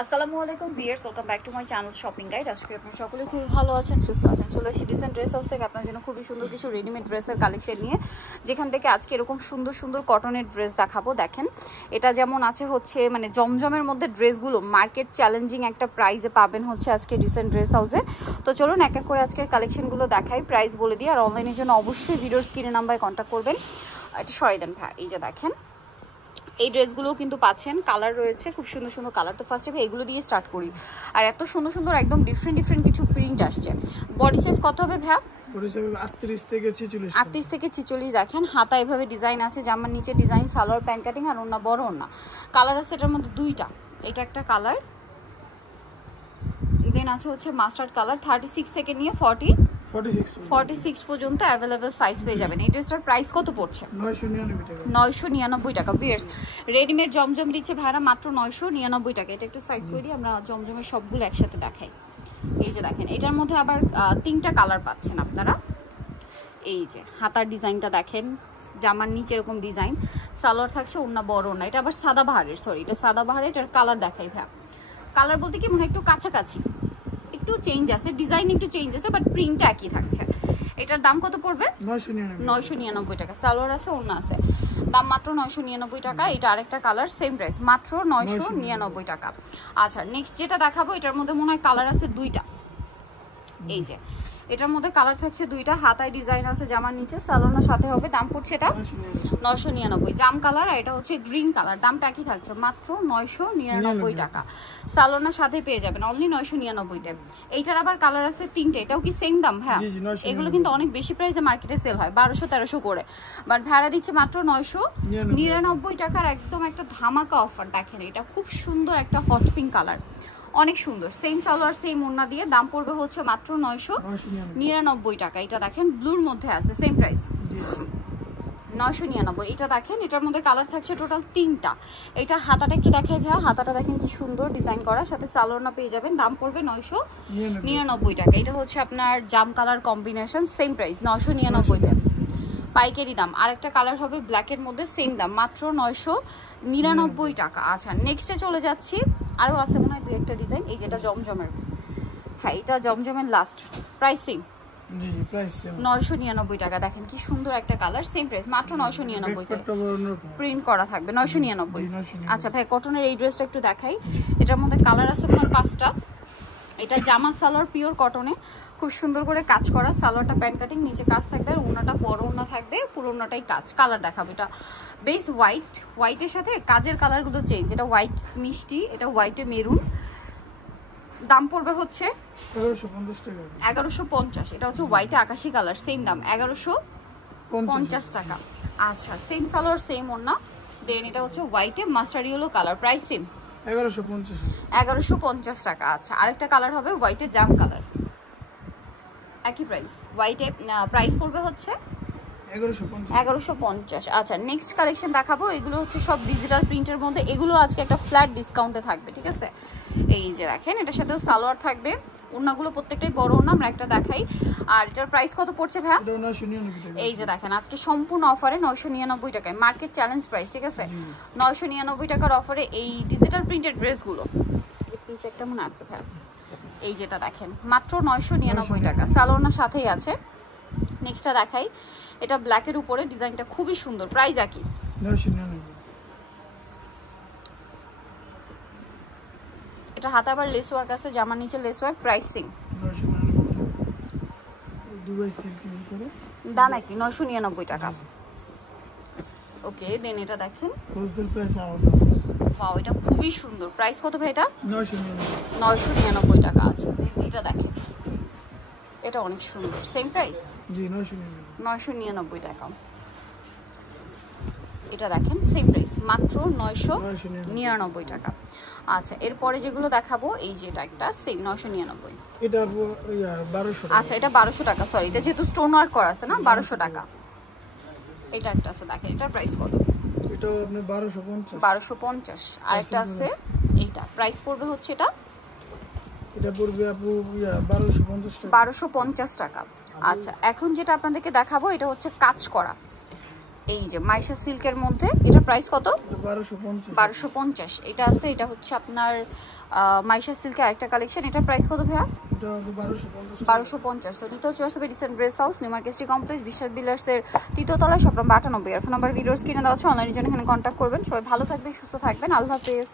আসসালামু আলাইকুম viewers, welcome back to my channel shopping guide. আজকে আপনারা সকলে খুব ভালো আছেন, সুস্থ আছেন। চলে এসেছি ডিসেন্ট ড্রেস হাউস থেকে আপনার জন্য খুবই সুন্দর কিছু রেডিমেড ড্রেসের কালেকশন নিয়ে, যেখান থেকে আজকে এরকম সুন্দর সুন্দর কটনের ড্রেস দেখাবো। দেখেন, এটা যেমন আছে হচ্ছে মানে জমজমের মধ্যে ড্রেসগুলো মার্কেট চ্যালেঞ্জিং একটা প্রাইসে পাবেন হচ্ছে আজকে ডিসেন্ট ড্রেস হাউসে। তো চলুন এক এক করে আজকের কালেকশনগুলো দেখাই, প্রাইস বলে দিই। আর অনলাইনের জন্য অবশ্যই ভিডিওর স্ক্রিনে নাম্বারে কন্ট্যাক্ট করবেন। এটা সরাই দেন ভাই, এই যে দেখেন এই ড্রেসগুলোও কিন্তু পাচ্ছেন, কালার রয়েছে খুব সুন্দর সুন্দর কালার। তো ফার্স্টে ভাই এগুলো দিয়ে স্টার্ট করি। আর এত সুন্দর সুন্দর একদম ডিফারেন্ট কিছু প্রিন্ট আসছে। বডি সাইজ কত হবে ভাই? 38 থেকে 46। 38 থেকে 46। দেখেন হাতা এভাবে ডিজাইন আছে, জামার নিচে ডিজাইন, সালোয়ার প্যান্ট কাটিং, আর ওন্না বড় ওন্না। কালার আছে এটার মধ্যে দুইটা, এটা একটা কালার, দেন আছে হচ্ছে মাস্টার্ড কালার। 36 থেকে নিয়ে 46 পর্যন্ত অ্যাভেলেবেল সাইজ পেয়ে যাবেন। এই ড্রেসটার প্রাইস কত পড়ছে? 999 টাকা। ভিউয়ার্স, রেডিমেড জমজম দিচ্ছে ভাইরা মাত্র 999 টাকা। এটা একটু সাইড করে দিই, আমরা জমজমের সবগুলো একসাথে দেখাই। এই যে দেখেন, এটার মধ্যে আবার তিনটা কালার পাচ্ছেন আপনারা। এই যে হাতার ডিজাইনটা দেখেন, জামার নিচে এরকম ডিজাইন, সালোয়ার থাকছে, ওন্না বড় ওন্না। এটা আবার সাদা বাহারের, সরি এটা সাদা বাহারের। এটার কালার দেখাই ভাই। কালার বলতে কি মনে হয় একটু কাছাকাছি, একটু চেঞ্জ আছে, ডিজাইন একটু চেঞ্জ আছে, বাট প্রিন্টটা একই থাকছে। এটার দাম কত পড়বে? 999 টাকা। সালোয়ার আছে, ওন্না আছে, দাম মাত্র 999 টাকা। এটা আরেকটা কালার, সেম প্রাইস, মাত্র 999 টাকা। আচ্ছা, নেক্সট যেটা দেখাবো, এটার মধ্যে মনে হয় কালার আছে দুইটা। এই যে এটার মধ্যে কালার থাকছে দুইটা, হাতায় ডিজাইন আছে, জামার নিচে সালোয়ারের সাথে হবে। দাম পড়ছে এটা 999। জাম কালার, আর এটা হচ্ছে গ্রিন কালার। দামটা একই থাকছে, মাত্র 999 টাকা। সালোয়ারের সাথে পেয়ে যাবেন অনলি 999-তে। এইটার আবার কালার আছে তিনটে। এটাও কি সেম দাম ভাই? এগুলো কিন্তু অনেক বেশি প্রাইসে মার্কেটে সেল হয়, 1200-1300 করে, বাট ভাড়া দিচ্ছে মাত্র 999 টাকার। একদম একটা ধামাকা অফার। দেখেন এটা খুব সুন্দর একটা হট পিঙ্ক কালার, অনেক সুন্দর। সেম সালোয়ার সেম ওড়না দিয়ে, দাম পড়বে হচ্ছে মাত্র 999 টাকা। এটা দেখেন ব্লুর মধ্যে আছে, সেম প্রাইস 999। এটা দেখেন, এটার মধ্যে কালার থাকছে টোটাল তিনটা। এটা হাতাটা একটু দেখাই ভাইয়া, হাতাটা দেখেন কি সুন্দর ডিজাইন করা, সাথে সালোয়ার পেয়ে যাবেন। দাম পড়বে 999 টাকা। এটা হচ্ছে আপনার জাম কালার কম্বিনেশন, সেম প্রাইস 999-তে পাইকারি দাম। আরেকটা কালার হবে ব্ল্যাকের মধ্যে, সেম দাম মাত্র 999 টাকা। আচ্ছা, নেক্সটে চলে যাচ্ছি। আরও আছে মনে হয় দুই একটা ডিজাইন। এই যেটা জমজমের, হ্যাঁ এটা জমজমের লাস্ট, প্রাইস সেম 999 টাকা। দেখেন কি সুন্দর একটা কালার, সেম প্রাইস মাত্র 999-তে, প্রিন্ট করা থাকবে 999। আচ্ছা ভাই, কটনের এই ড্রেসটা একটু দেখাই। এটার মধ্যে কালার আছে মনে হয় 5টা। এটা জামা সালোয়ার পিওর কটনে, খুব সুন্দর করে কাজ করা। সালোয়ারটা প্যান্ট কাটিং, নিচে কাজ থাকবে, আর ওড়নাটা বড় ওড়না থাকবে, পুরো ওড়নাটাই কাজ। কালার দেখাবো, এটা বেস হোয়াইটের সাথে কাজের কালারগুলো চেঞ্জ। এটা হোয়াইট মিষ্টি, এটা হোয়াইটে মেরুন। দাম পড়বে হচ্ছে 1150। এটা হচ্ছে হোয়াইটে আকাশি কালার, সেম দাম 1150 টাকা। আচ্ছা, সেম সালোয়ার সেম ওড়না, দেন এটা হচ্ছে হোয়াইটে mustard yellow colour, price same 1150 টাকা। আচ্ছা, আরেকটা কালার হবে হোয়াইটে জাম কালার, একই প্রাইস। হোয়াইটে প্রাইস পড়বে হচ্ছে 1150। আচ্ছা, নেক্সট কালেকশন দেখাবো। এগুলো হচ্ছে সব ডিজিটাল প্রিন্টের মধ্যে, এগুলো আজকে একটা ফ্ল্যাট ডিসকাউন্টে থাকবে, ঠিক আছে? এই যে দেখেন, এটার সাথেও সালোয়ার থাকবে, ওড়নাগুলো প্রত্যেকটাই বড় ওড়না। আমরা একটা দেখাই। আর এটার প্রাইস কত পড়ছে ভাইয়া? এই যে দেখেন, আজকে সম্পূর্ণ অফারে 999 টাকায়, মার্কেট চ্যালেঞ্জ প্রাইস, ঠিক আছে? 999 টাকার অফারে এই ডিজিটাল প্রিন্টের ড্রেসগুলো। নিচে একটা মনে আছে ভাইয়া, এই যেটা দেখেন মাত্র 999 টাকা, সালোয়ারের সাথেই আছে। নেক্সটটা দেখাই, এটা ব্ল্যাকের উপরে, ডিজাইনটা খুবই সুন্দর, প্রাইস একই 999। এটা হাতে আবার লেস ওয়ার্ক আছে, জামার নিচে লেস ওয়ার্ক, প্রাইস সেম 999। দাম একই 999 টাকা। ওকে, দেন এটা দেখেন হোলসেল প্রাইস ওয়াও, এটা খুবই সুন্দর। প্রাইস কত ভাই এটা? 999 টাকা। আছে, এটা দেখেন, এটা অনেক সুন্দর, সেম প্রাইস 999 টাকা। এটা দেখেন সেম প্রাইস, মাত্র 999 টাকা। আচ্ছা, এরপরে যেগুলো দেখাবো, এই যে এটা একটা সেম 999। এটা 1200। আচ্ছা, এটা 1200 টাকা, সরি এটা যেহেতু স্টোন ওয়ার্ক করা আছে না, 1200 টাকা। এটা একটা আছে দেখেন, এটার প্রাইস কত? এটা আপনি 1250। 1250। আরেকটা আছে, এইটা প্রাইস পড়বে হচ্ছে এটা পড়বে আপু 1250 টাকা। 1250 টাকা। আচ্ছা, এখন যেটা আপনাদেরকে দেখাবো, এটা হচ্ছে কাজ করা, এই যে মাইশা সিল্কের মধ্যে, এটা প্রাইস কত? 1250। এটা আছে, এটা হচ্ছে আপনার মাইশা সিল্কের আরেকটা কালেকশন। এটা প্রাইস কত ভাইয়া? 1250। তো নিতে হচ্ছে আসবে recent dress house, new market city complex, বিশাল বিলার্সের 3য় তলায়, shop number 98। Phone number videos কিনে দেওয়া আছে, অনলাইনের জন্য এখানে কন্ট্যাক্ট করবেন। সবাই ভালো থাকবেন, সুস্থ থাকবেন, আল্লাহ হাফেজ।